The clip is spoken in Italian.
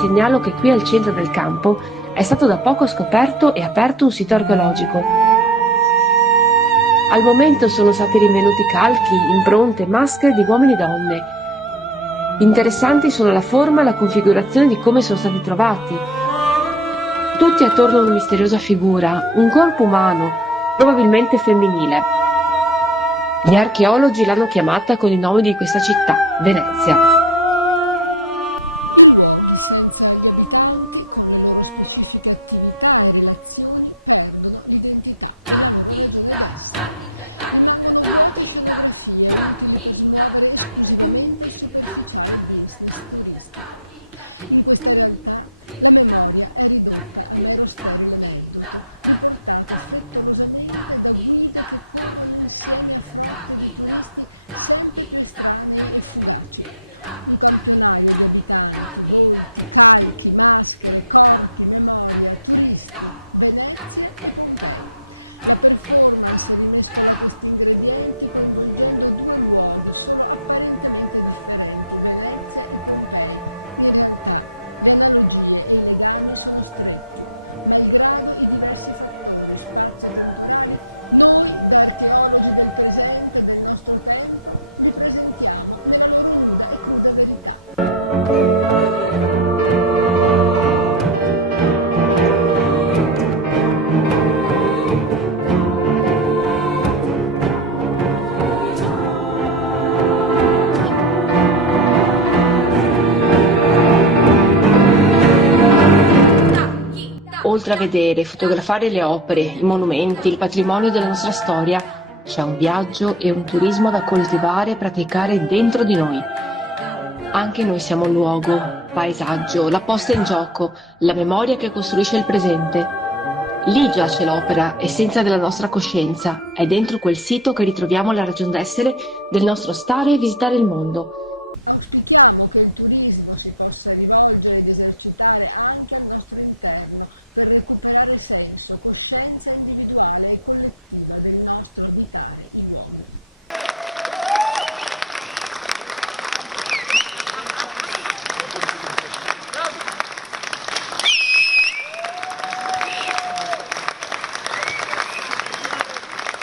segnalo che qui al centro del campo è stato da poco scoperto e aperto un sito archeologico. Al momento sono stati rinvenuti calchi, impronte, maschere di uomini e donne. Interessanti sono la forma e la configurazione di come sono stati trovati. Tutti attorno a una misteriosa figura, un corpo umano, probabilmente femminile. Gli archeologi l'hanno chiamata con il nome di questa città, Venezia. I luoghi senza gli abitanti, con le loro specifiche attività e relazioni, perdono l'identità e la loro ragione d'essere. Rimangono vuote scenografie utili per smuovere esclusivamente il superficiale business turistico. In questa realtà la memoria è ridotta a mero sterile aneddoto, riportato frettolosamente da guide che corrono insieme a frotte di turisti sempre più estranei e fugaci. Un campionario di abitanti, volti, calchi, maschere, corpi, memoria, turisti, Venezia e Pompei. La performance rimescola questi ingredienti coinvolgendo due luoghi solo apparentemente differenti, Venezia e Pompei. In realtà le analogie e i legami sono stretti. Malgrado i diversi fattori spazio-temporali, noi, da archeologi del presente e del nostro tempo, li presentiamo nella loro nuda e cruda verità. Oltre a vedere e fotografare le opere, i monumenti, il patrimonio della nostra storia, c'è un viaggio e un turismo da coltivare e praticare dentro di noi. Anche noi siamo luogo, paesaggio, la posta in gioco, la memoria che costruisce il presente. Lì giace l'opera, essenza della nostra coscienza. È dentro quel sito che ritroviamo la ragion d'essere del nostro stare e visitare il mondo. Auspichiamo che il turismo si possa rivolgere ed esercitare anche al nostro interno per recuperare senso, coscienza individuale e collettiva del nostro abitare i luoghi.